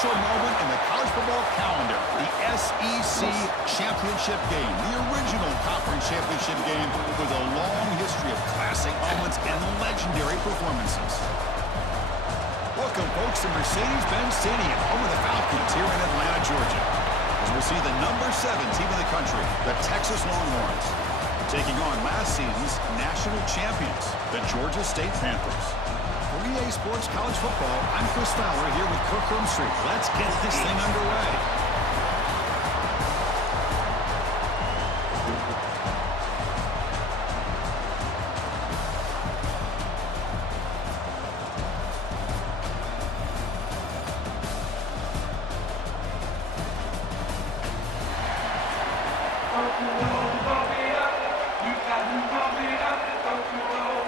special moment in the college football calendar, the SEC Championship game, the original conference championship game with a long history of classic moments and legendary performances. Welcome, folks, to Mercedes-Benz Stadium, home of the Falcons here in Atlanta, Georgia. As we see the number 7 team in the country, the Texas Longhorns, taking on last season's national champions, the Georgia State Panthers. For EA Sports College Football, I'm Chris Fowler here with Kirk Roomstreet. Let's get this thing underway.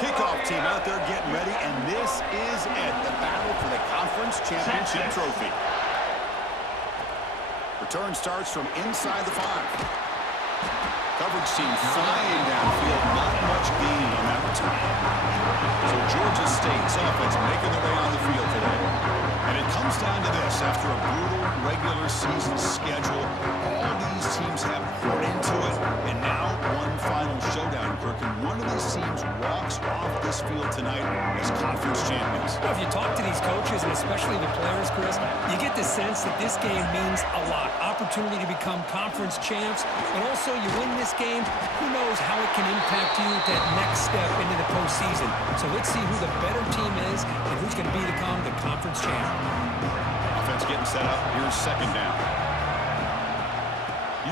Kickoff team out there getting ready, and this is it, the battle for the conference championship trophy. Return starts from inside the 5. Coverage team flying downfield, not much gain on that return. So Georgia State's offense making their way on the field today. And it comes down to this. After a brutal regular season schedule, all these teams have poured into it, and now one final showdown, Kirk, and one of these teams walks off this field tonight as conference champions. Well, if you talk to these coaches, and especially the players, Chris, you get the sense that this game means a lot. Opportunity to become conference champs, and also you win this game, who knows how it can impact you that next step into the postseason. So let's see who the better team is and who's going to become the conference champ. Offense getting set up. Here's second down.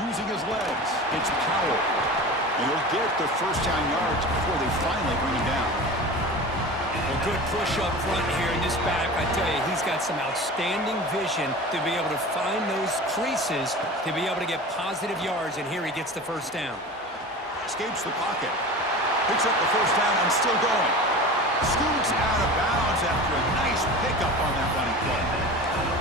Using his legs, it's Powell. And he'll get the first down yards before they finally bring him down. A good push up front here in this back. I tell you, he's got some outstanding vision to be able to find those creases, to be able to get positive yards, and here he gets the first down. Escapes the pocket. Picks up the first down and still going. Scoots out of bounds after a nice pickup on that running play.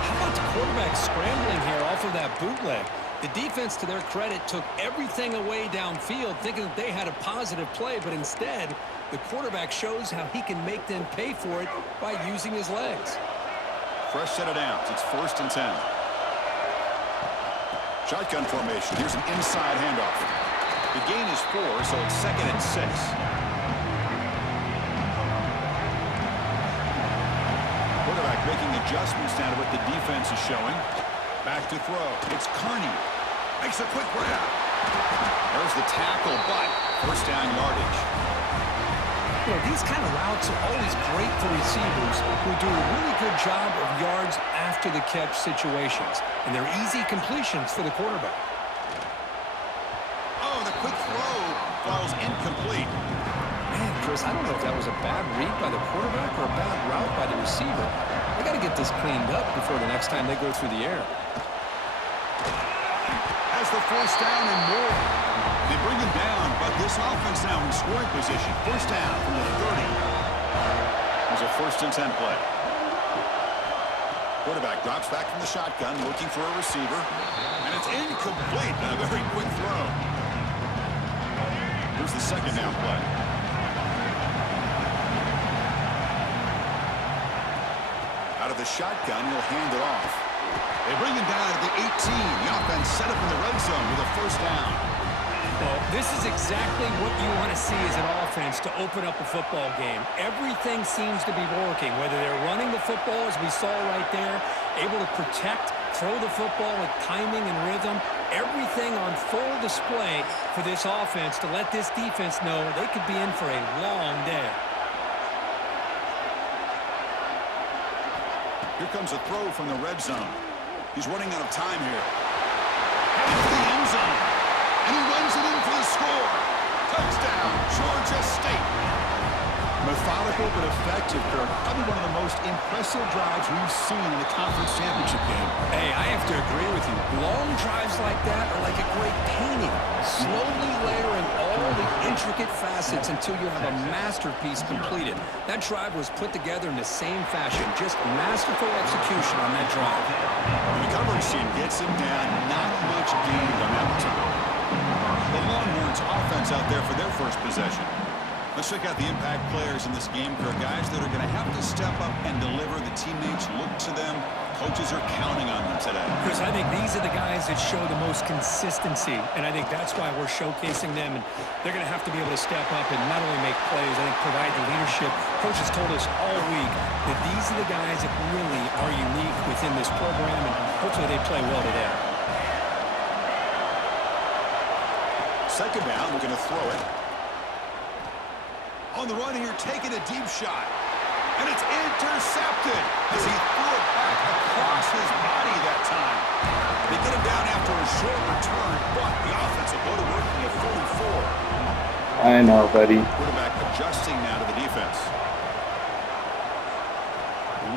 How about the quarterback scrambling here off of that bootleg? The defense, to their credit, took everything away downfield, thinking that they had a positive play, but instead, the quarterback shows how he can make them pay for it by using his legs. Fresh set of downs. It's 1st and 10. Shotgun formation. Here's an inside handoff. The gain is 4, so it's 2nd and 6. Quarterback making adjustments now to what the defense is showing. Back to throw. It's Carney. Makes a quick grab. There's the tackle, but first down yardage. You know, these kind of routes are always great for receivers who do a really good job of yards after the catch situations. And they're easy completions for the quarterback. Oh, the quick throw falls incomplete. Man, Chris, I don't know if that was a bad read by the quarterback or a bad route by the receiver. They got to get this cleaned up before the next time they go through the air. Has the first down and more. They bring him down, but this offense now in scoring position. First down from the 30. There's a 1st and 10 play. Quarterback drops back from the shotgun, looking for a receiver. And it's incomplete. A very quick throw. Here's the 2nd down play. Out of the shotgun, he'll hand it off. They bring him down at the 18. The offense set up in the red zone with a first down. Well, this is exactly what you want to see as an offense to open up a football game. Everything seems to be working, whether they're running the football, as we saw right there, able to protect, throw the football with timing and rhythm. Everything on full display for this offense to let this defense know they could be in for a long day. Here comes a throw from the red zone. He's running out of time here. Headed for the end zone. And he runs it in for the score. Touchdown, Georgia State. Methodical but effective, Kirk. Probably one of the most impressive drives we've seen in a conference championship game. Hey, I have to agree with you. Long drives like that are like a great painting. Slowly layering all the intricate facets until you have a masterpiece completed. That drive was put together in the same fashion. Just masterful execution on that drive. The coverage team gets him down. Not much gained on that return. The Longhorns offense out there for their first possession. Let's check out the impact players in this game, Kirk. Guys that are going to have to step up and deliver. The teammates look to them coaches are counting on them today. Because I think these are the guys that show the most consistency, and I think that's why we're showcasing them, and they're going to have to be able to step up and not only make plays, I think provide the leadership. Coach has told us all week that these are the guys that really are unique within this program, and hopefully they play well today. Second down, we're going to throw it. On the run here, taking a deep shot. And it's intercepted as he threw it back across his body that time. They get him down after a short return, but the offense will go to work from the 44. I know, buddy. Quarterback adjusting now to the defense.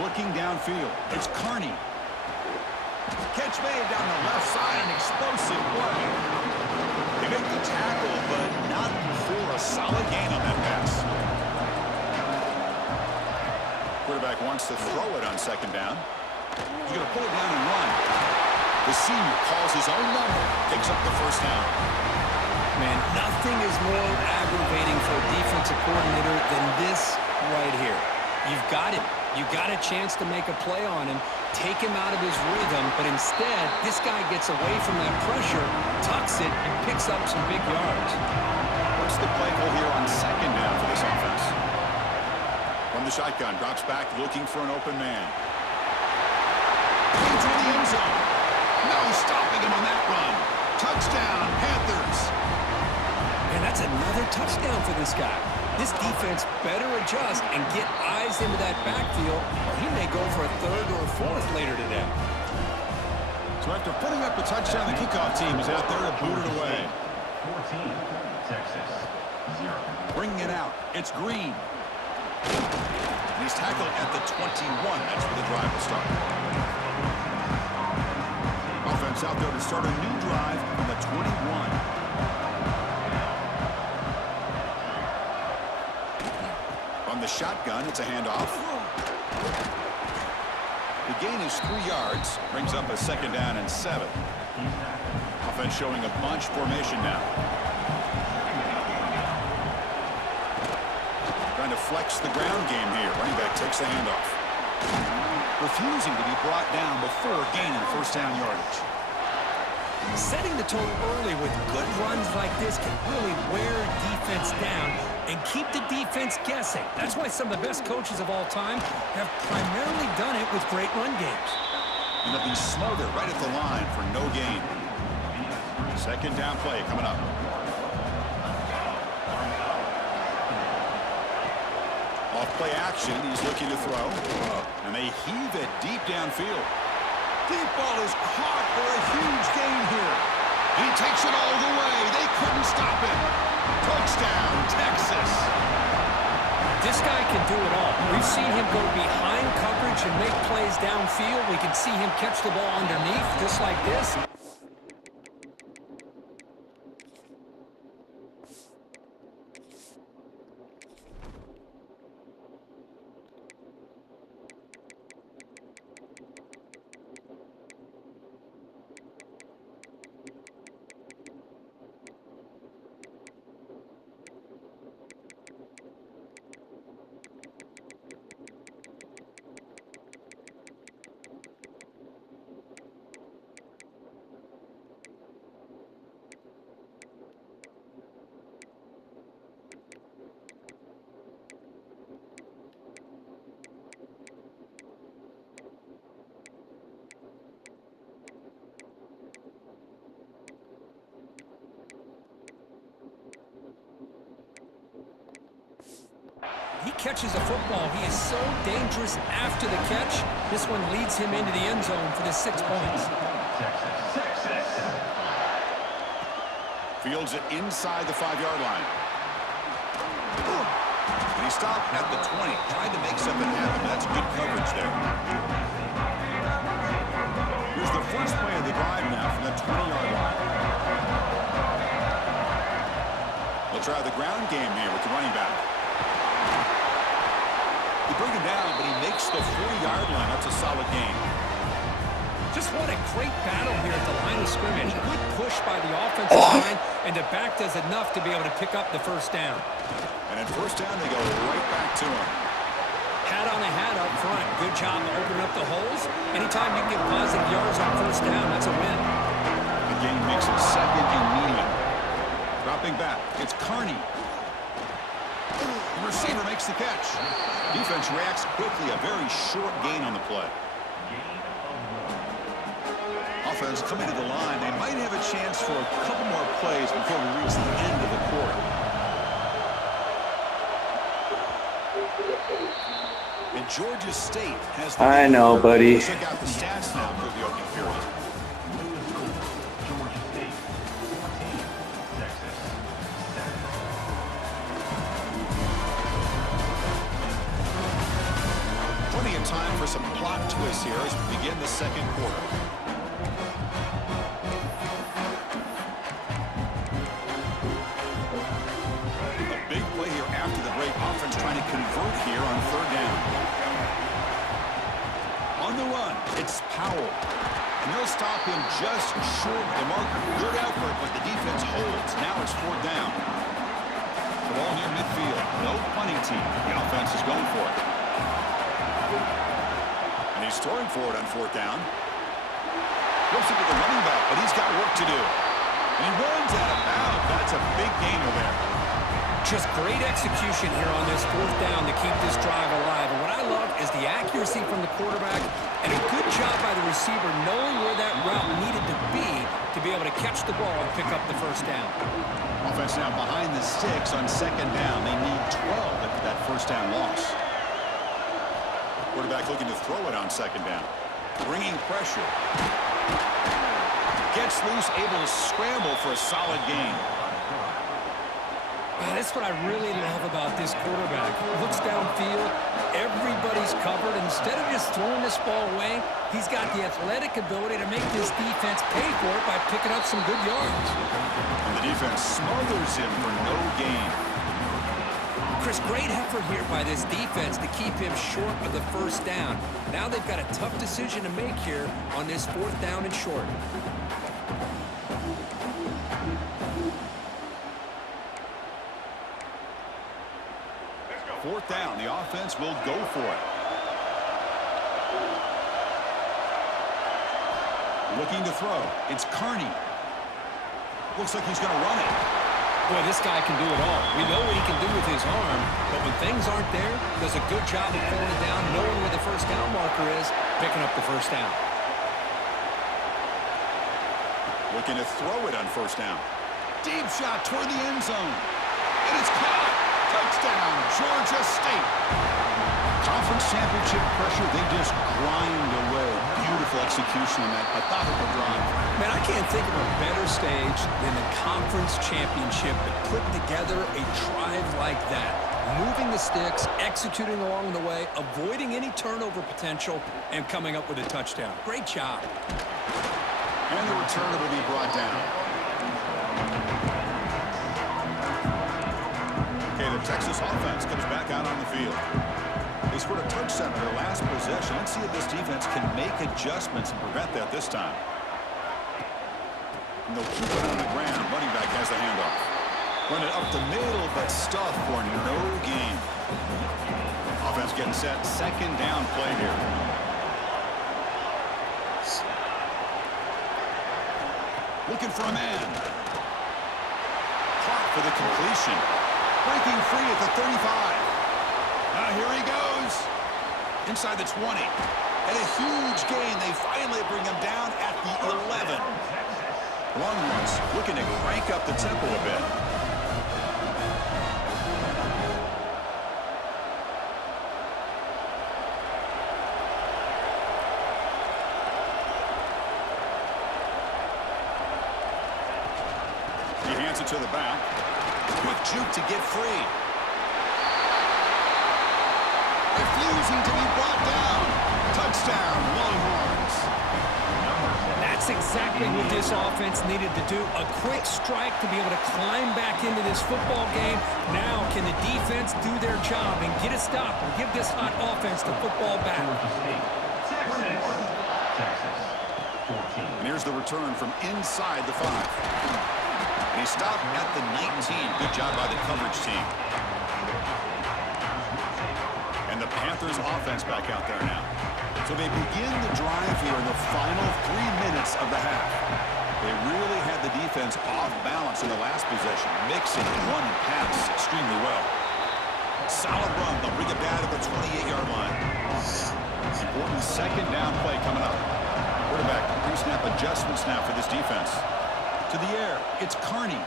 Looking downfield. It's Carney. Catch made down the left side, an explosive play. They make the tackle, but not before a solid gain on that pass. Quarterback wants to throw it on second down. He's going to pull it down and run. The senior calls his own number, picks up the first down. Man, nothing is more aggravating for a defensive coordinator than this right here. You've got it. You got a chance to make a play on him, take him out of his rhythm, but instead, this guy gets away from that pressure, tucks it, and picks up some big yards. What's the play call here on second down for this offense? From the shotgun, drops back, looking for an open man. Into the end zone. No stopping him on that run. Touchdown, Panthers. And that's another touchdown for this guy. This defense better adjust and get eyes into that backfield, or he may go for a third or a fourth later today. So after putting up a touchdown, the kickoff team is out there to boot it away. 14, Texas, 0. Bringing it out, it's Green. And he's tackled at the 21. That's where the drive will start. Offense out there to start a new drive from the 21. On the shotgun, it's a handoff. The gain is 3 yards. Brings up a second down and 7. Offense showing a bunch formation now. Trying to flex the ground game here. Running back takes the handoff. Refusing to be brought down before gaining first down yardage. Setting the tone early with good runs like this can really wear defense down and keep the defense guessing. That's why some of the best coaches of all time have primarily done it with great run games. And they'll be smothered right at the line for no gain. Second down play coming up. Off play action, he's looking to throw. And they heave it deep downfield. Deep ball is caught for a huge gain here. He takes it all the way. They couldn't stop him. Touchdown, Texas. This guy can do it all. We've seen him go behind coverage and make plays downfield. We can see him catch the ball underneath just like this. He catches a football. He is so dangerous after the catch. This one leads him into the end zone for the 6 points. Fields it inside the 5-yard line. And he stopped at the 20, trying to make something happen. That's good coverage there. Here's the first play of the drive now from the 20-yard line. They'll try the ground game here with the running back. They bring him down, but he makes the 40-yard line. That's a solid gain. Just what a great battle here at the line of scrimmage. Good push by the offensive line, and the back does enough to be able to pick up the first down. And at first down, they go right back to him. hat on the hat up front. Good job opening up the holes. Anytime you can get positive yards on first down, that's a win. The game makes it second and medium. Dropping back, it's Carney. The receiver makes the catch. Defense reacts quickly, a very short gain on the play. Offense coming to the line. They might have a chance for a couple more plays before we reach the end of the quarter. And Georgia State has the I know, buddy. Check out the stats now for the opening period. Georgia State 14, Texas 7. Plenty of time for some plot twists here as we begin the second quarter. A big play here after the break. Offense trying to convert here on third down. On the run, it's Powell. And they'll stop him just short of the marker. Good effort, but the defense holds. Now it's fourth down. The ball near midfield. No punting team. The offense is going for it. And he's throwing for it on fourth down. Goes into the running back, but he's got work to do. And he runs out of bounds. That's a big gainer there. Just great execution here on this fourth down to keep this drive alive. And what I love is the accuracy from the quarterback and a good job by the receiver knowing where that route needed to be able to catch the ball and pick up the first down. Offense now behind the sticks on second down. They need 12 after that first down loss. Quarterback looking to throw it on second down. Bringing pressure. Gets loose, able to scramble for a solid gain. That's what I really love about this quarterback. Looks downfield, everybody's covered. Instead of just throwing this ball away, he's got the athletic ability to make this defense pay for it by picking up some good yards. And the defense smothers him for no gain. Chris, great effort here by this defense to keep him short of the first down. Now they've got a tough decision to make here on this fourth down and short. Fourth down, the offense will go for it. Looking to throw. It's Carney. Looks like he's going to run it. Boy, this guy can do it all. We know what he can do with his arm, but when things aren't there, does a good job of pulling it down, knowing where the first down marker is, picking up the first down. Looking to throw it on first down. Deep shot toward the end zone. And it's caught. Touchdown, Georgia State. Conference championship pressure, they just grind away. Beautiful execution on that methodical drive. Man, I can't think of a better stage than the conference championship to put together a drive like that. Moving the sticks, executing along the way, avoiding any turnover potential, and coming up with a touchdown. Great job. And the returner will be brought down. Okay, the Texas offense comes back out on the field. They scored a touchdown in their last possession. Let's see if this defense can make adjustments and prevent that this time. And they'll keep it on the ground. Running back has the handoff. Run it up the middle, but stuff for no gain. Offense getting set. Second down play here. Looking for a man. Clock for the completion. Breaking free at the 35. Here he goes. Inside the 20. And a huge gain. They finally bring him down at the 11. Long ones looking to crank up the tempo a bit. He hands it to the back. Quick juke to get free. Refusing to be brought down. Touchdown, Longhorns. That's exactly what this offense needed to do. A quick strike to be able to climb back into this football game. Now can the defense do their job and get a stop and give this hot offense the football back? Texas 14. And here's the return from inside the 5. And he stopped at the 19. Good job by the coverage team. And the Panthers offense back out there now. So they begin the drive here in the final 3 minutes of the half. They really had the defense off balance in the last possession, mixing run and pass extremely well. Solid run. They'll bring it down to the 28-yard line. Important second down play coming up. Quarterback pre-snap adjustments now for this defense. To the air. It's Carney.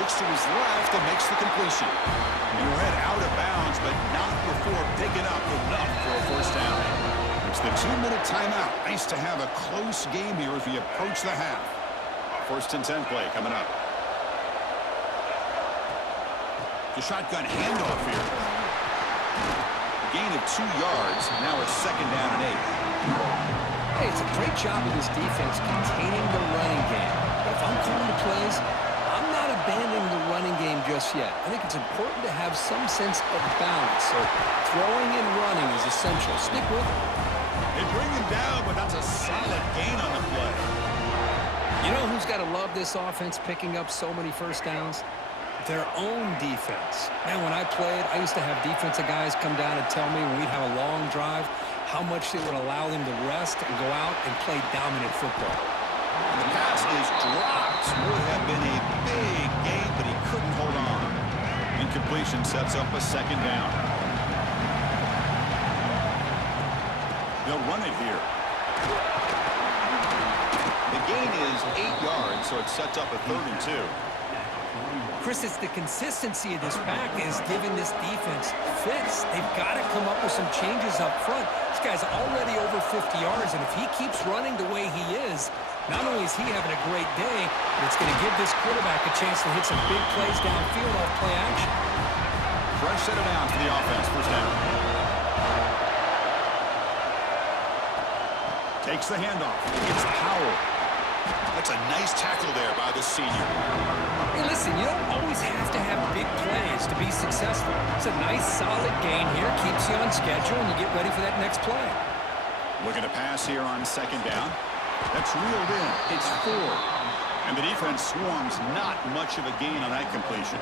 Looks to his left and makes the completion. And read out of bounds, but not before picking up enough for a first down. It's the 2-minute timeout. Nice to have a close game here as we approach the half. First and 10 play coming up. The shotgun handoff here. A gain of 2 yards. Now it's second down and 8. Hey, it's a great job of this defense containing the running game. But if I'm calling the plays, I'm not abandoning the running game just yet. I think it's important to have some sense of balance. So throwing and running is essential. Stick with it. They bring him down, but that's a solid gain on the play. You know who's got to love this offense picking up so many first downs? Their own defense. Man, when I played, I used to have defensive guys come down and tell me when we'd have a long drive how much it would allow them to rest and go out and play dominant football. The pass is dropped. Would have been a big gain, but he couldn't hold on. Incompletion sets up a second down. They'll run it here. The gain is 8 yards, so it sets up a 3rd and 2. Chris, it's the consistency of this back is giving this defense fits. They've got to come up with some changes up front. This guy's already over 50 yards, and if he keeps running the way he is, not only is he having a great day, but it's going to give this quarterback a chance to hit some big plays downfield off play action. Fresh set of downs for the offense. First down. Takes the handoff. It's Powell. That's a nice tackle there by the senior. Hey, listen, you don't always have to have big plays to be successful. It's a nice, solid gain here. Keeps you on schedule, and you get ready for that next play. Looking to pass here on second down. That's reeled in. It's 4. And the defense swarms. Not much of a gain on that completion.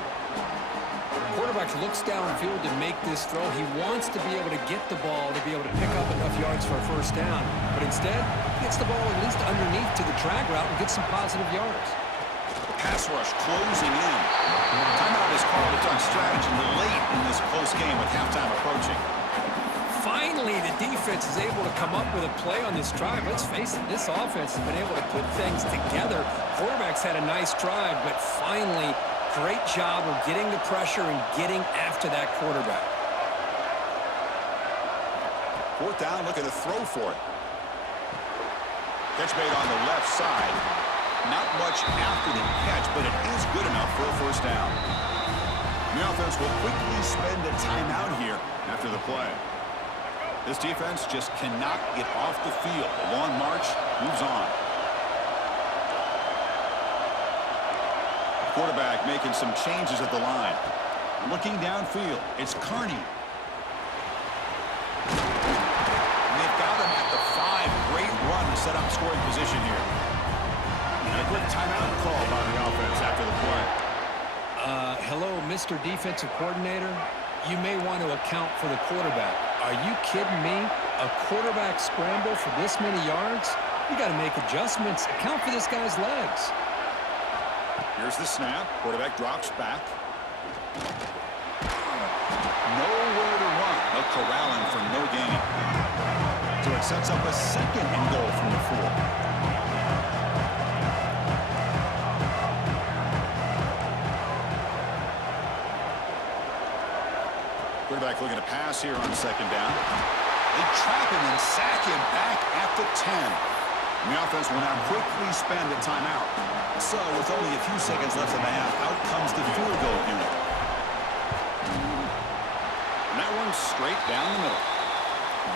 Quarterback looks downfield to make this throw. He wants to be able to get the ball to be able to pick up enough yards for a first down. But instead, he gets the ball at least underneath to the drag route and gets some positive yards. The pass rush closing in. Timeout is called on strategy late in this close game with halftime approaching. Finally, the defense is able to come up with a play on this drive. Let's face it, this offense has been able to put things together. Quarterback's had a nice drive, but finally, great job of getting the pressure and getting after that quarterback. 4th down, looking to throw for it. Catch made on the left side. Not much after the catch, but it is good enough for a first down. The offense will quickly spend a timeout here after the play. This defense just cannot get off the field. The long march moves on. Quarterback making some changes at the line. Looking downfield, it's Carney. And they've got him at the 5. Great run to set up scoring position here. And a quick timeout call by the offense after the play. Hello, Mr. Defensive Coordinator. You may want to account for the quarterback. Are you kidding me? A quarterback scramble for this many yards? You got to make adjustments. Account for this guy's legs. Here's the snap. Quarterback drops back. Nowhere to run. They'll corral him for no gain. So it sets up a second and goal from the 4. Quarterback looking to pass here on second down. They trap him and sack him back at the 10. And the offense will now quickly spend a timeout. So with only a few seconds left in the half, out comes the field goal unit. And that one's straight down the middle.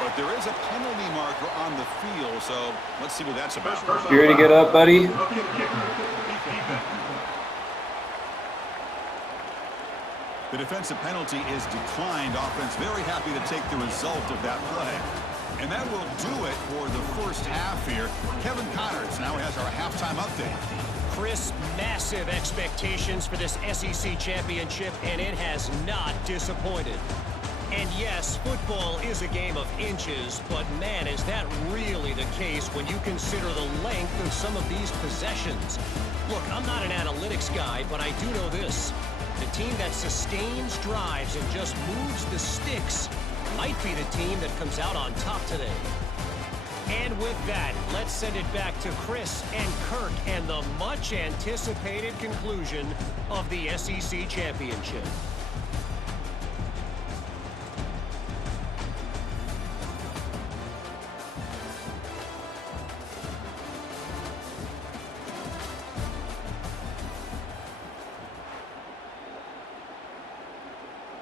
But there is a penalty marker on the field, so let's see what that's about. You ready to get up, buddy? The defensive penalty is declined. Offense very happy to take the result of that play. And that will do it for the first half here. Kevin Connors now has our halftime update. Chris, massive expectations for this SEC championship, and it has not disappointed. And yes, football is a game of inches, but man, is that really the case when you consider the length of some of these possessions. Look, I'm not an analytics guy, but I do know this. The team that sustains drives and just moves the sticks might be the team that comes out on top today. And with that, let's send it back to Chris and Kirk and the much-anticipated conclusion of the SEC Championship.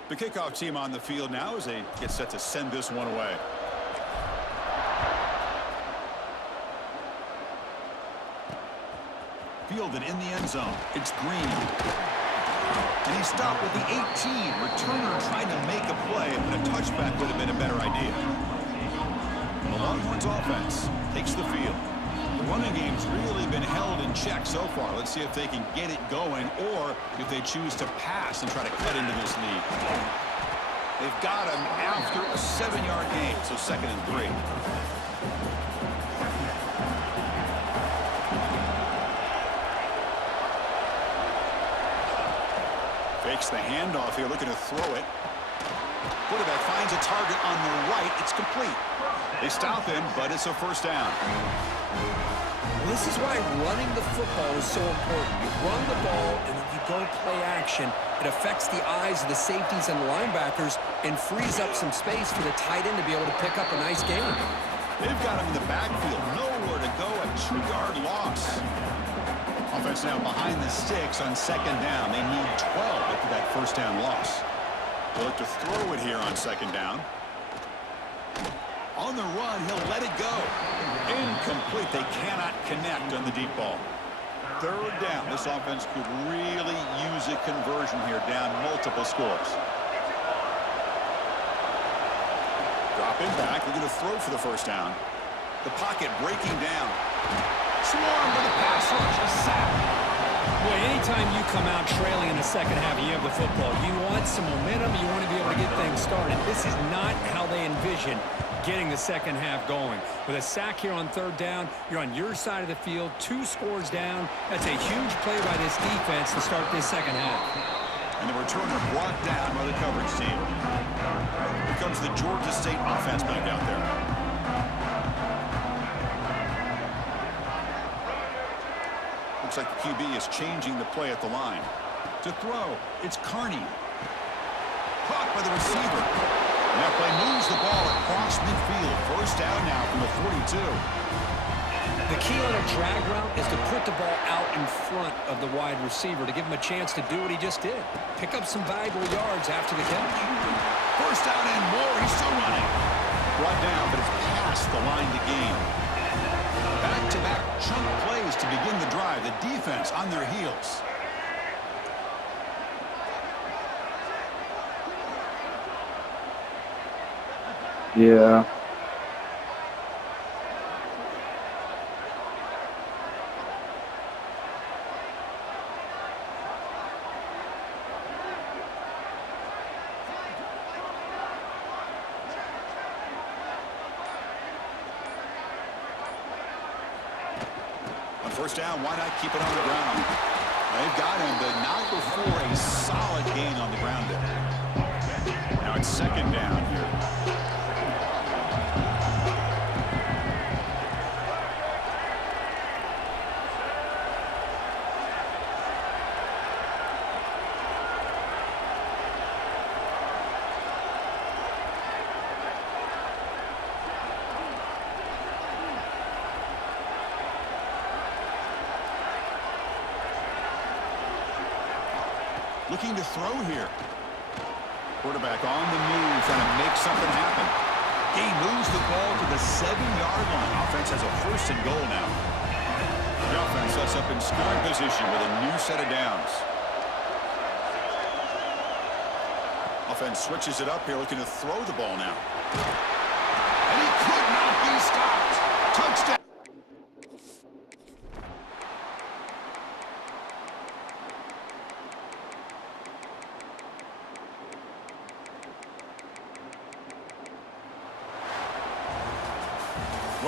The kickoff team on the field now as they get set to send this one away. Fielded in the end zone. It's Green. And he stopped with the 18. Returner trying to make a play, but a touchback would have been a better idea. The Longhorns offense takes the field. The running game's really been held in check so far. Let's see if they can get it going or if they choose to pass and try to cut into this lead. They've got him after a 7-yard gain, so 2nd and 3. Fakes the handoff here, looking to throw it. Quarterback finds a target on the right. It's complete. They stop him, but it's a first down. This is why running the football is so important. You run the ball, and then you go play action. It affects the eyes of the safeties and linebackers and frees up some space for the tight end to be able to pick up a nice gain. They've got him in the backfield. Nowhere to go. A 2-yard loss. Offense now behind the sticks on 2nd down. They need 12 after that first down loss. They'll look to throw it here on 2nd down. On the run, he'll let it go. Incomplete. They cannot connect on the deep ball. 3rd down. This offense could really use a conversion here, down multiple scores. Dropping back. They're going to throw for the first down. The pocket breaking down. Swarm with a pass rush. A sack. Boy, anytime you come out trailing in the second half, you have the football. You want some momentum. You want to be able to get things started. This is not how they envision getting the second half going. With a sack here on 3rd down, you're on your side of the field, 2 scores down. That's a huge play by this defense to start this second half. And the returner brought down by the coverage team. Here comes the Georgia State offense back out there. Looks like the QB is changing the play at the line. To throw, it's Carney. Caught by the receiver. And that play moves the ball across midfield. First down now from the 42. The key on a drag route is to put the ball out in front of the wide receiver to give him a chance to do what he just did. Pick up some valuable yards after the catch. First down and more. He's still running. Brought down, but it's past the line to gain. Back-to-back chunk plays to begin the drive. The defense on their heels. Yeah. On first down, why not keep it on the ground? They've got him, but not before a solid gain on the ground there. Now it's 2nd down here. Looking to throw here. Quarterback on the move, trying to make something happen. He moves the ball to the 7-yard line. Offense has a 1st and goal now. The offense sets up in scoring position with a new set of downs. Offense switches it up here, looking to throw the ball now. And he could not be stopped. Touchdown.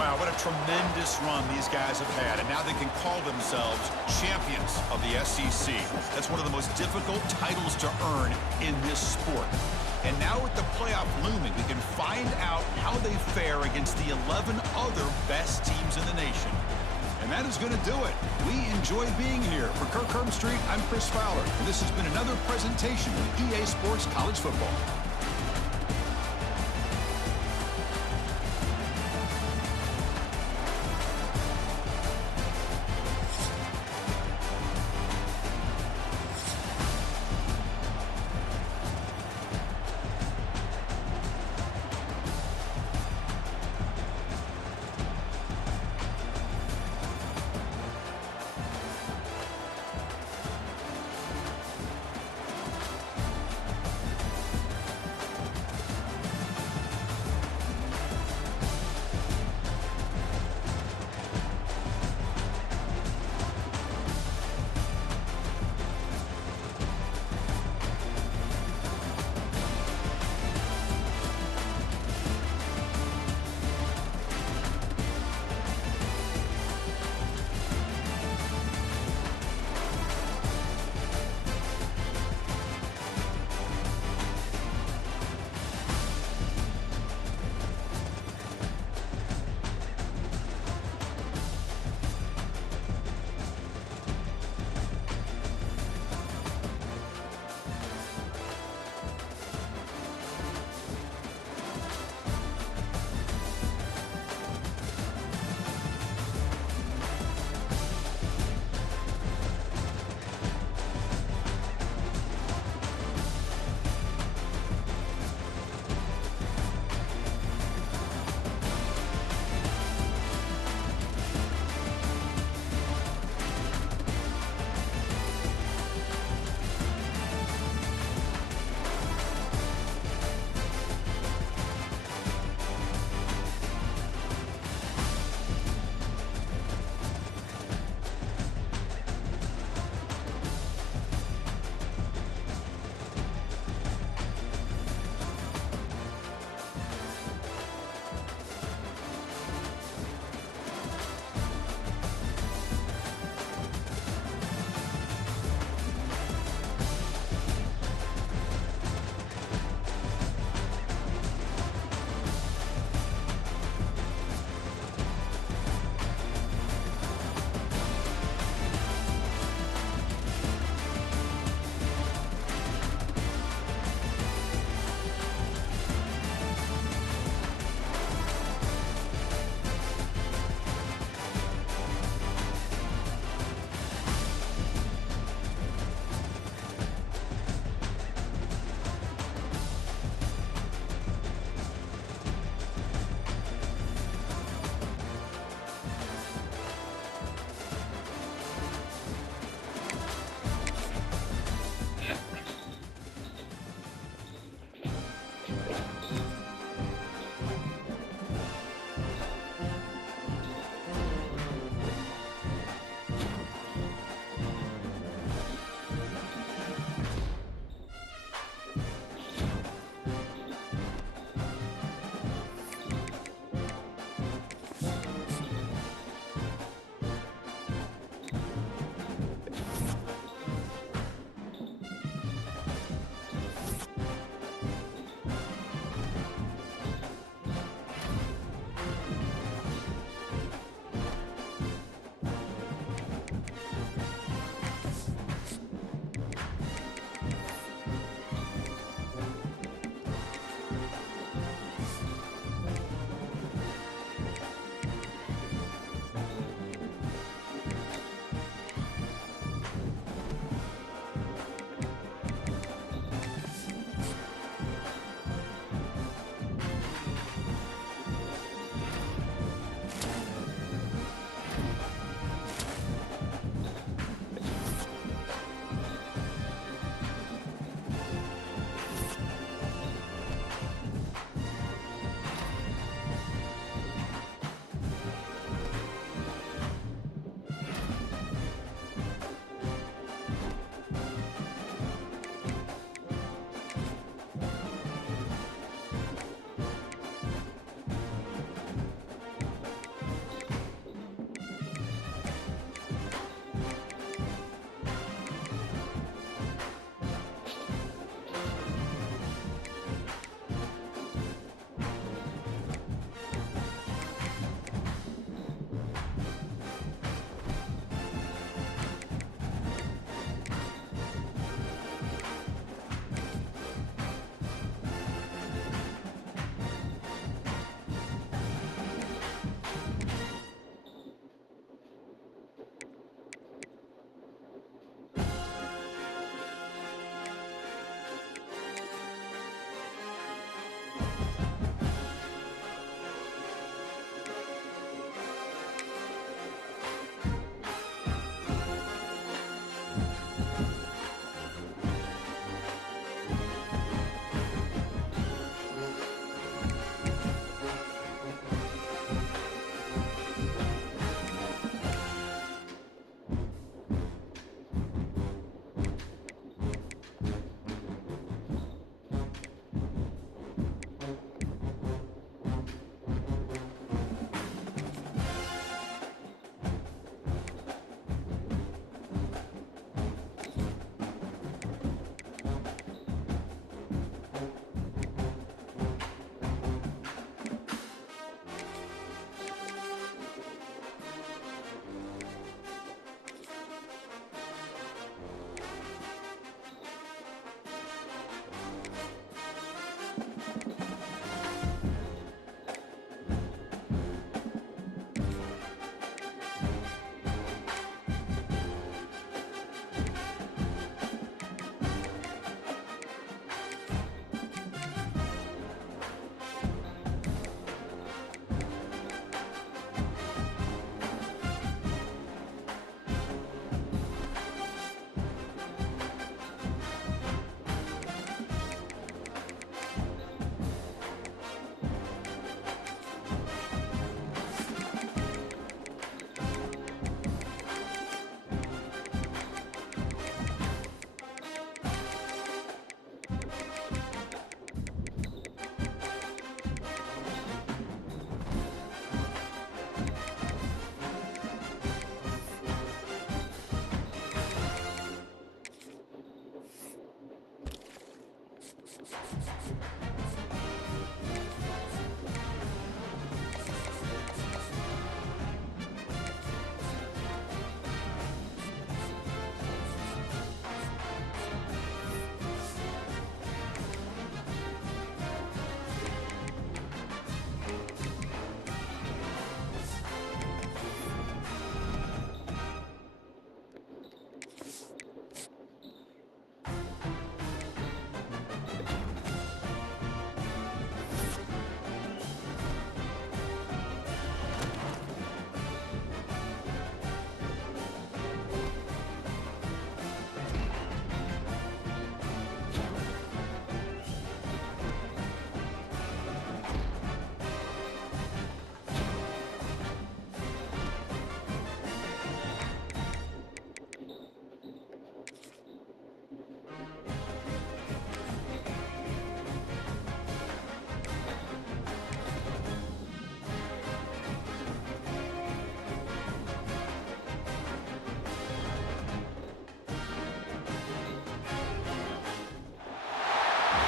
Wow, what a tremendous run these guys have had, and now they can call themselves champions of the SEC. That's one of the most difficult titles to earn in this sport. And now with the playoff looming, we can find out how they fare against the 11 other best teams in the nation. And that is going to do it. We enjoy being here. For Kirk Herbstreit, I'm Chris Fowler, and this has been another presentation of EA Sports College Football.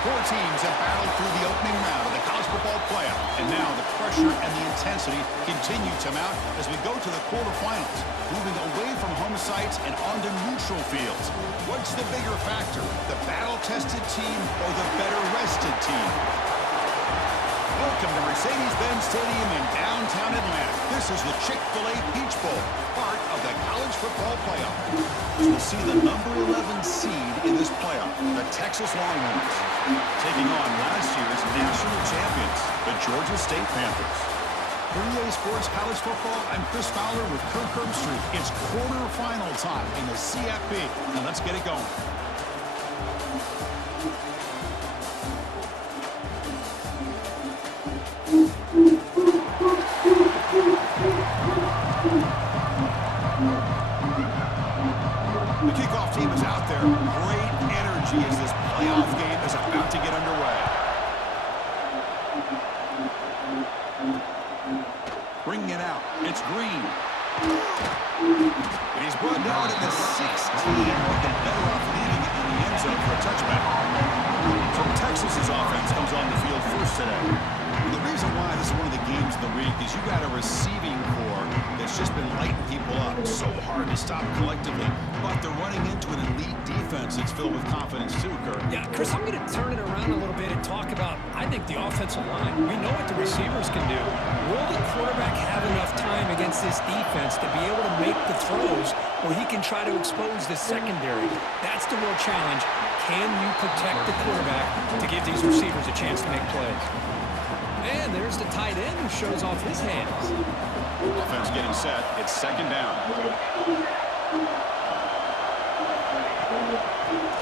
Four teams have battled through the opening round of the college football playoff, and now the pressure and the intensity continue to mount as we go to the quarterfinals, moving away from home sites and onto neutral fields. What's the bigger factor, the battle-tested team or the better-rested team? Welcome to Mercedes-Benz Stadium in downtown Atlanta. This is the Chick-fil-A Peach Bowl, part of the college football playoff. We'll see the number 11 seed in this playoff, the Texas Longhorns, taking on last year's national champions, the Georgia State Panthers. For EA Sports College Football, I'm Chris Fowler with Kirk Herbstreit. It's quarterfinal time in the CFP, and let's get it going. The kickoff team is out there. Great energy as this playoff game is about to get underway. Bringing it out. It's Green. And he's brought down at the 16. And better off leaving it in the end zone for a touchback. So Texas's offense comes on the field first today. And the reason why this is one of the games of the week is you got a receiving core that's just been lighting people up. It's so hard to stop collectively. But they're running into an elite defense that's filled with confidence too, Kurt. Yeah, Chris, I'm going to turn it around a little bit and talk about, I think, the offensive line. We know what the receivers can do. Will the quarterback have enough time against this defense to be able to make the throws where he can try to expose the secondary? That's the real challenge. Can you protect the quarterback to give these receivers a chance to make plays? And there's the tight end who shows off his hands. Offense getting set. It's second down.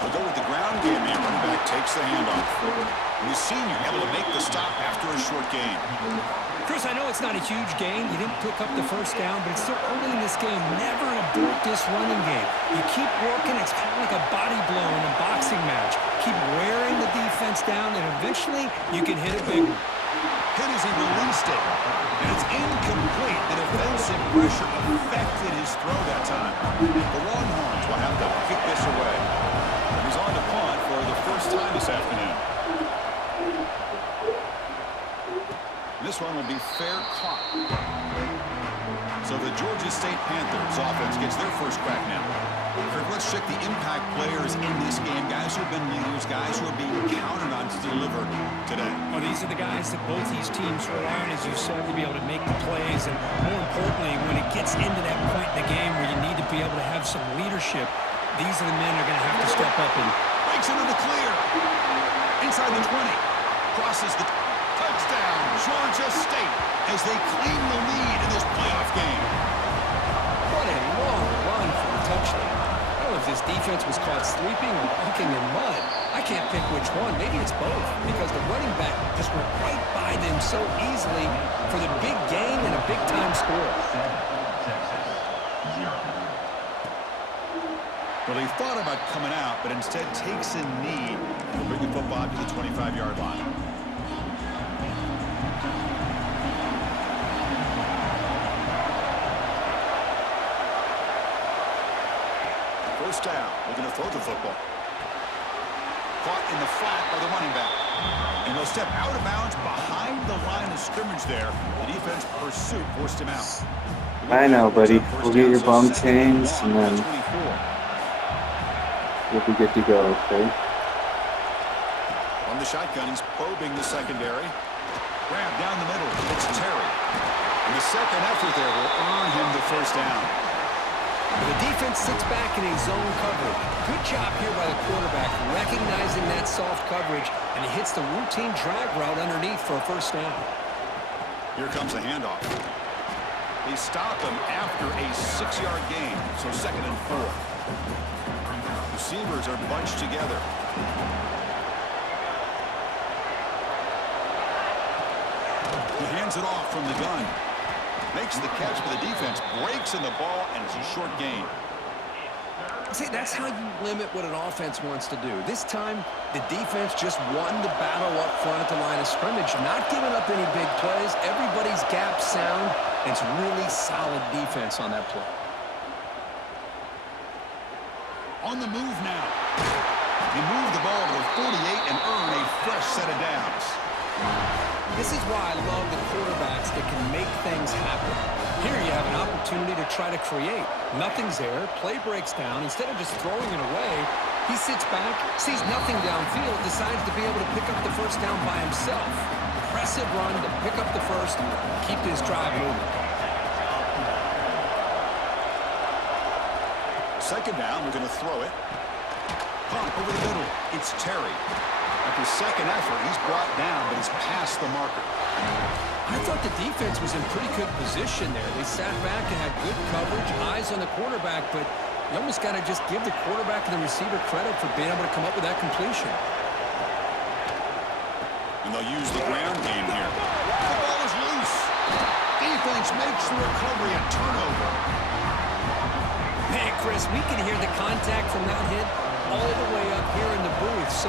We'll go with the ground game here. Running back takes the handoff. And the senior able to make the stop after a short gain. Chris, I know it's not a huge gain. You didn't pick up the first down, but it's still early in this game. Never abort this running game. You keep working. It's kind of like a body blow in a boxing match. Keep wearing the defense down, and eventually you can hit a big one. Hit as he released it. And it's incomplete. The defensive pressure affected his throw that time. The Longhorns will have to kick this away. And he's on to punt for the first time this afternoon. This one will be fair caught. So the Georgia State Panthers offense gets their first crack now. Let's check the impact players in this game. Guys who have been leaders, guys who are being counted on to deliver today. Well, these are the guys that both these teams rely on, as you said, to be able to make the plays. And more importantly, when it gets into that point in the game where you need to be able to have some leadership, these are the men that are going to have to step up and breaks into the clear. Inside the 20. Crosses the touchdown. Georgia State as they claim the lead in this playoff game. What a long run for a touchdown. I don't know if this defense was caught sleeping or walking in mud. I can't pick which one. Maybe it's both, because the running back just went right by them so easily for the big gain and a big-time score. Well, he thought about coming out, but instead takes a knee to bring the football to the 25-yard line. First down, looking to throw the football. Caught in the flat by the running back. And he'll step out of bounds behind the line of scrimmage there. The defense pursuit forced him out. I know, buddy. We'll get your bum chains, and then you'll be good to go, okay? On the shotgun, he's probing the secondary. Grab down the middle. It's Terry. And the second effort there will earn him the first down. The defense sits back in a zone coverage. Good job here by the quarterback, recognizing that soft coverage, and he hits the routine drag route underneath for a first down. Here comes a handoff. They stop him after a 6-yard gain, so 2nd and 4. Receivers are bunched together. He hands it off from the gun. Makes the catch for the defense, breaks in the ball, and it's a short gain. See, that's how you limit what an offense wants to do. This time, the defense just won the battle up front at the line of scrimmage, not giving up any big plays. Everybody's gap sound, and it's really solid defense on that play. On the move now. They move the ball to the 48 and earn a fresh set of downs. This is why I love the quarterbacks that can make things happen. Here you have an opportunity to try to create. Nothing's there. Play breaks down. Instead of just throwing it away, he sits back, sees nothing downfield, decides to be able to pick up the first down by himself. Impressive run to pick up the first, keep this drive moving. Second down, we're going to throw it. Pump over the middle. It's Terry. After second effort, he's brought down, but he's past the marker. I thought the defense was in pretty good position there. They sat back and had good coverage, eyes on the quarterback, but you almost got to just give the quarterback and the receiver credit for being able to come up with that completion. And they'll use the ground game here. The ball is loose. Defense makes the recovery a turnover. Man, Chris, we can hear the contact from that hit all the way up here in the booth. So,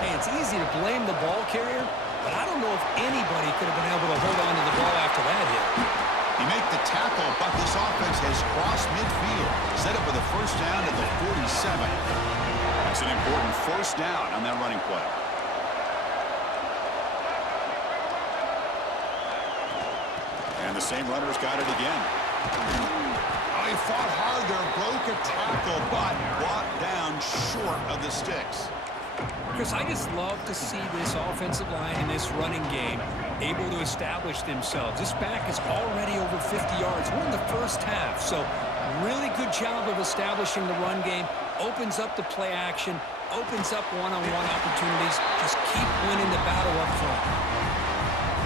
hey, it's easy to blame the ball carrier, but I don't know if anybody could have been able to hold on to the ball after that hit. He made the tackle, but this offense has crossed midfield. Set up with a first down at the 47. That's an important first down on that running play. And the same runner's got it again. He fought hard there, broke a tackle, but brought down short of the sticks. Chris, I just love to see this offensive line in this running game able to establish themselves. This back is already over 50 yards. We're in the first half, so really good job of establishing the run game. Opens up the play action, opens up one-on-one opportunities. Just keep winning the battle up front.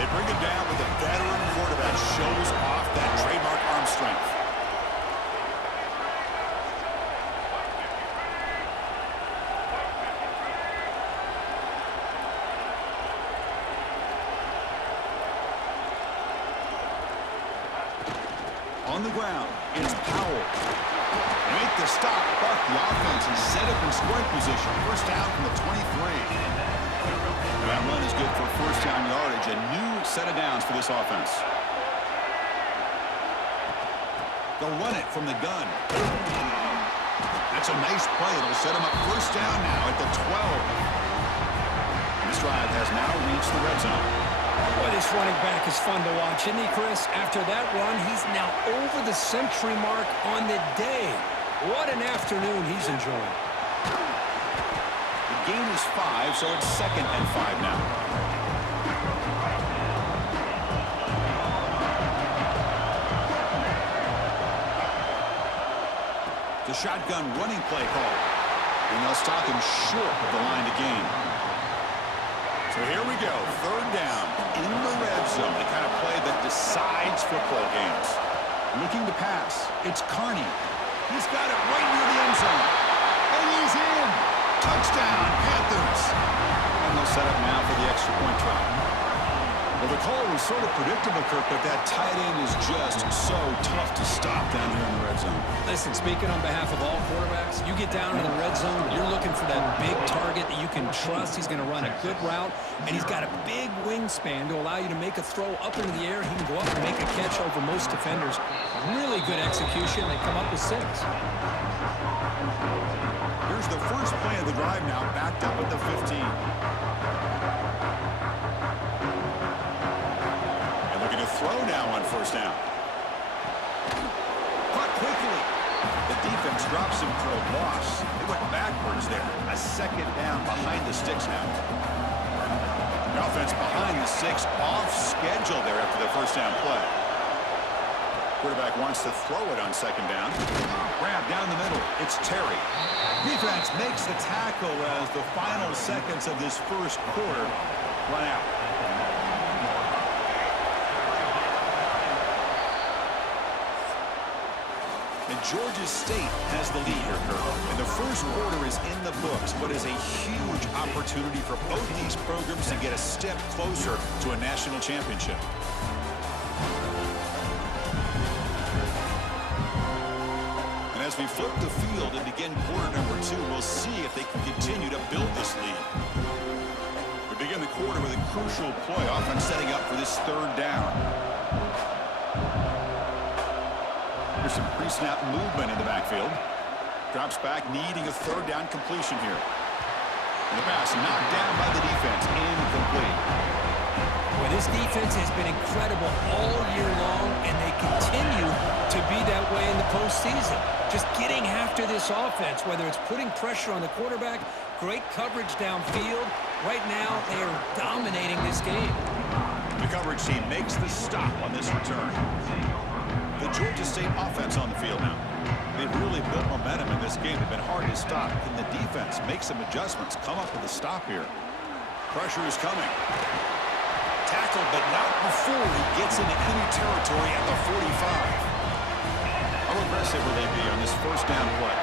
They bring it down with the veteran quarterback shows off that trademark arm strength. On the ground, it's Powell. They make the stop, but the offense is set up in scoring position. First down from the 23. And that run is good for first down yardage. A new set of downs for this offense. They'll run it from the gun. That's a nice play. It'll set them up first down now at the 12. This drive has now reached the red zone. Boy, this running back is fun to watch, isn't he, Chris? After that run, he's now over the century mark on the day. What an afternoon he's enjoying. The gain is 5, so it's 2nd and 5 now. The shotgun running play call. And they'll stop him short of the line to gain. So here we go, third down in the red zone. The kind of play that decides football games. Looking to pass, it's Carney. He's got it right near the end zone. And he's in. Touchdown, Panthers. And they'll set up now for the extra point try. Well, the call was sort of predictable, Kirk, but that tight end is just so tough to stop down here in the red zone. Listen, speaking on behalf of all quarterbacks, you get down in the red zone, you're looking for that big target that you can trust. He's going to run a good route, and he's got a big wingspan to allow you to make a throw up into the air. He can go up and make a catch over most defenders. Really good execution. They come up with 6. Here's the first play of the drive now, backed up at the 15. To throw now on first down. Caught quickly. The defense drops him for a loss. They went backwards there. A second down behind the sticks now. The offense behind the 6, off schedule there after the first down play. Quarterback wants to throw it on second down. Grab down the middle. It's Terry. Defense makes the tackle as the final seconds of this first quarter run out. And Georgia State has the lead here, Kirk. And the first quarter is in the books, but is a huge opportunity for both these programs to get a step closer to a national championship. And as we flip the field and begin quarter number 2, we'll see if they can continue to build this lead. We begin the quarter with a crucial play, often setting up for this third down. There's some pre-snap movement in the backfield. Drops back, needing a third down completion here. The pass knocked down by the defense. Incomplete. Well, this defense has been incredible all year long, and they continue to be that way in the postseason. Just getting after this offense, whether it's putting pressure on the quarterback, great coverage downfield. Right now, they are dominating this game. The coverage team makes the stop on this return. The Georgia State offense on the field now. They've really built momentum in this game. They've been hard to stop. Can the defense make some adjustments, come up with a stop here? Pressure is coming. Tackled, but not before he gets into enemy territory at the 45. How aggressive will they be on this first down play?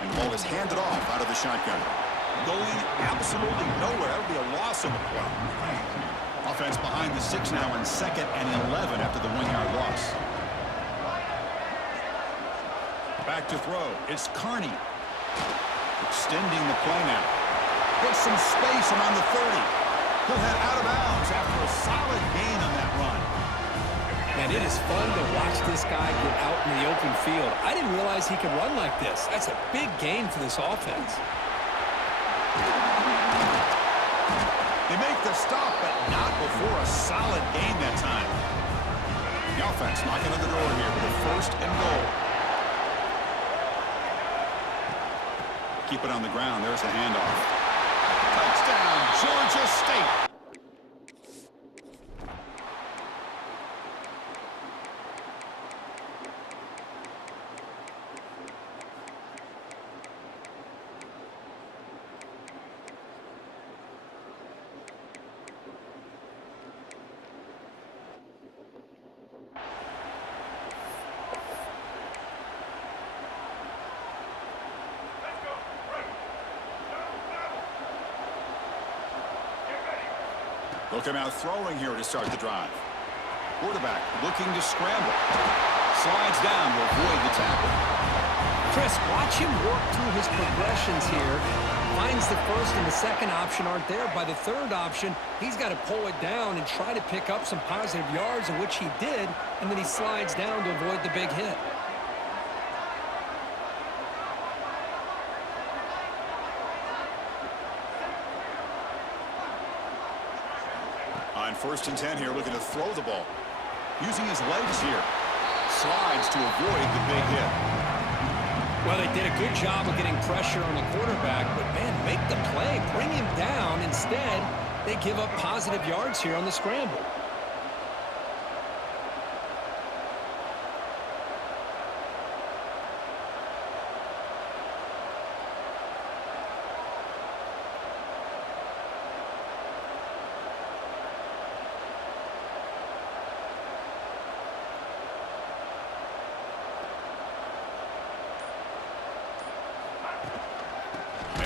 And the ball is handed off out of the shotgun. Going absolutely nowhere. That would be a loss on the play. Offense behind the 6 now on 2nd and 11 after the 1-yard loss. Back to throw. It's Carney. Extending the play now. Gets some space around the 30. He'll head out of bounds after a solid gain on that run. And it is fun to watch this guy get out in the open field. I didn't realize he could run like this. That's a big gain for this offense. They make the stop, but not before a solid gain that time. The offense knocking on the door here with a 1st and goal. Keep it on the ground. There's the handoff. Touchdown, Georgia State. They'll come out throwing here to start the drive. Quarterback looking to scramble. Slides down to avoid the tackle. Chris, watch him work through his progressions here. Finds the 1st and the 2nd option aren't there. By the 3rd option, he's got to pull it down and try to pick up some positive yards, in which he did, and then he slides down to avoid the big hit. On 1st and 10 here, looking to throw the ball. Using his legs here. Slides to avoid the big hit. Well, they did a good job of getting pressure on the quarterback, but, man, make the play. Bring him down. Instead, they give up positive yards here on the scramble.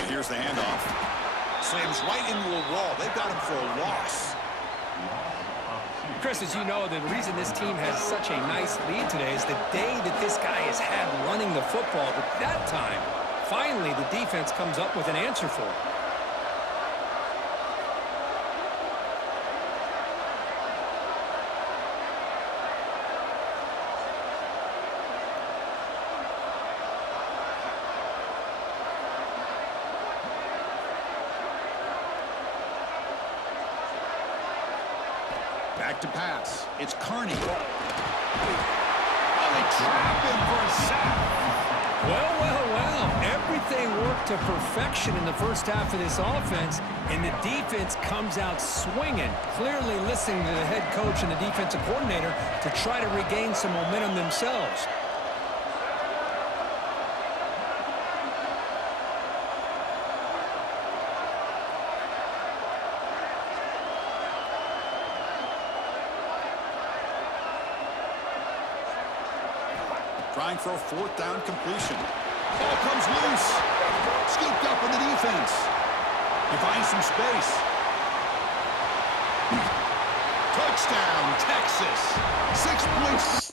Here's the handoff. Slams right into a wall. They've got him for a loss. Chris, as you know, the reason this team has such a nice lead today is the day that this guy has had running the football. But that time, finally, the defense comes up with an answer for it. Back to pass. It's Carney. Oh, they trap him for a sack. Well, well, well. Everything worked to perfection in the first half of this offense, and the defense comes out swinging, clearly listening to the head coach and the defensive coordinator to try to regain some momentum themselves. Trying for a 4th down completion. Ball comes loose. Scooped up in the defense. He finds some space. Touchdown, Texas. 6 points.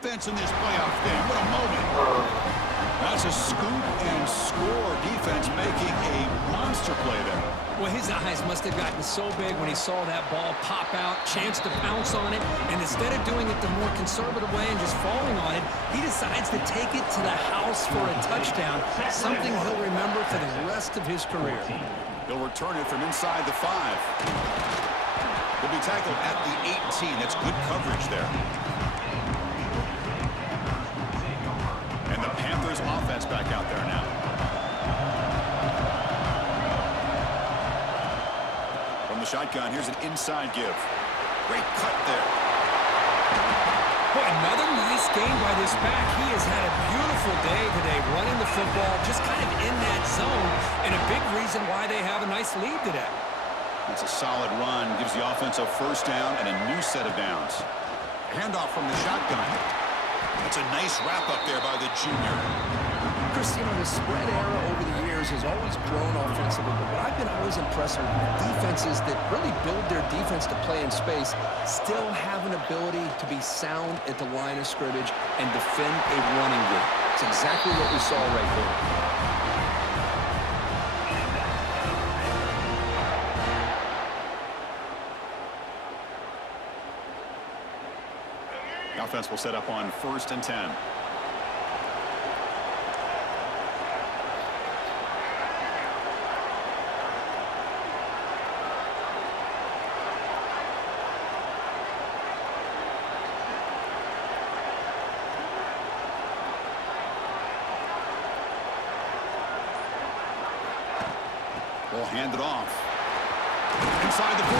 Offense in this playoff game. What a moment. That's a scoop and score. Defense making a monster play there. Well, his eyes must have gotten so big when he saw that ball pop out, chance to pounce on it, and instead of doing it the more conservative way and just falling on it, he decides to take it to the house for a touchdown, something he'll remember for the rest of his career. He'll return it from inside the 5. He'll be tackled at the 18. That's good coverage there. And the Panthers offense back out there now. From the shotgun, here's an inside give. Great cut there. Boy, another nice game by this back. He has had a beautiful day today running the football, just kind of in that zone, and a big reason why they have a nice lead today. It's a solid run, gives the offense a first down and a new set of downs. Handoff from the shotgun. That's a nice wrap up there by the junior. Chris, the spread era over the years has always grown offensively, but what I've been always impressed with defenses that really build their defense to play in space still have an ability to be sound at the line of scrimmage and defend a running game. It's exactly what we saw right there. The offense will set up on 1st and 10. Will hand it off. Inside the 45.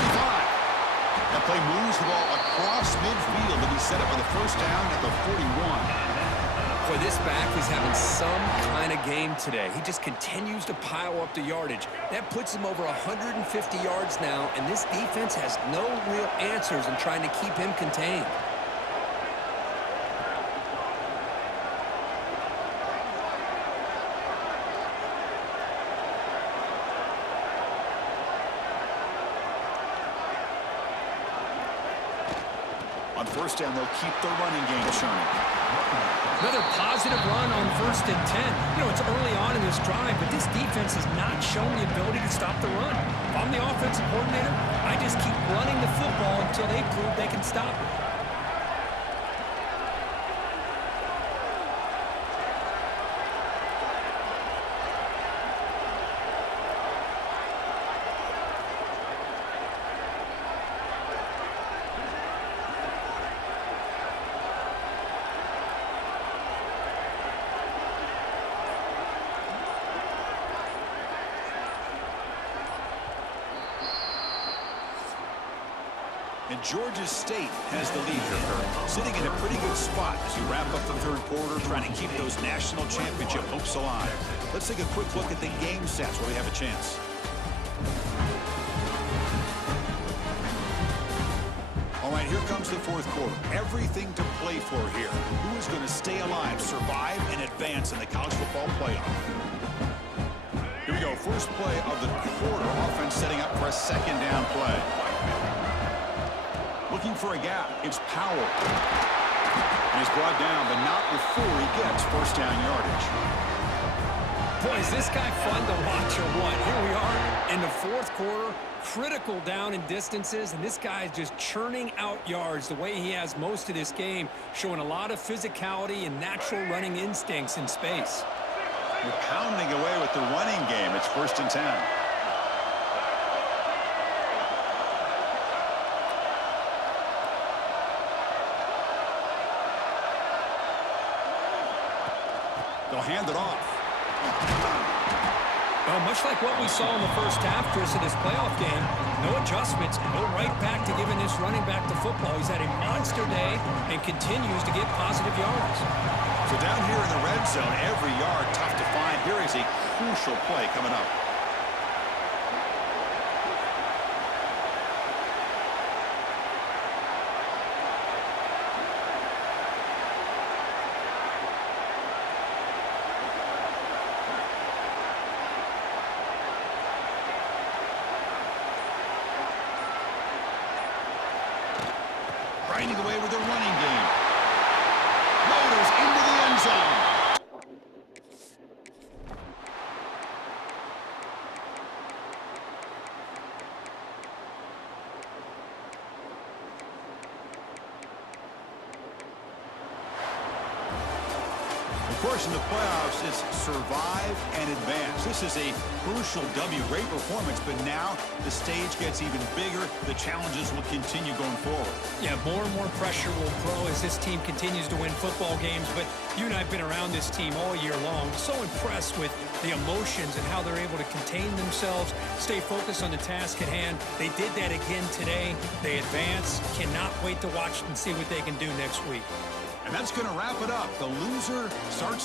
That play moves the ball across midfield to be set up on the first down at the 41. Boy, this back is having some kind of game today. He just continues to pile up the yardage. That puts him over 150 yards now, and this defense has no real answers in trying to keep him contained. On first down, they'll keep the running game churning. Another positive run on 1st and 10. It's early on in this drive, but this defense has not shown the ability to stop the run. If I'm the offensive coordinator, I just keep running the football until they prove they can stop it. And Georgia State has the lead here, Kurt. Sitting in a pretty good spot as you wrap up the third quarter, trying to keep those national championship hopes alive. Let's take a quick look at the game stats where we have a chance. All right, here comes the fourth quarter. Everything to play for here. Who is going to stay alive, survive, and advance in the college football playoff? Here we go. First play of the quarter. Offense setting up for a second down play. Looking for a gap. It's Powell. And he's brought down, but not before he gets first down yardage. Boy, is this guy fun to watch or what? Here we are in the fourth quarter, critical down in distances, and this guy is just churning out yards the way he has most of this game, showing a lot of physicality and natural running instincts in space. You're pounding away with the running game. It's 1st and 10. They'll hand it off. Well, much like what we saw in the first half, Chris, of this playoff game, no adjustments, go right back to giving this running back the football. He's had a monster day and continues to get positive yards. So down here in the red zone, every yard tough to find. Here is a crucial play coming up. Grinding away with the running game. Motors into the end zone. Of course, in the playoffs, it's survive and advance. This is a crucial W. Great performance, but now the stage gets even bigger. The challenges will continue going forward. Yeah, more and more pressure will grow as this team continues to win football games, but you and I have been around this team all year long. So impressed with the emotions and how they're able to contain themselves, stay focused on the task at hand. They did that again today. They advance. Cannot wait to watch and see what they can do next week. And that's going to wrap it up. The loser starts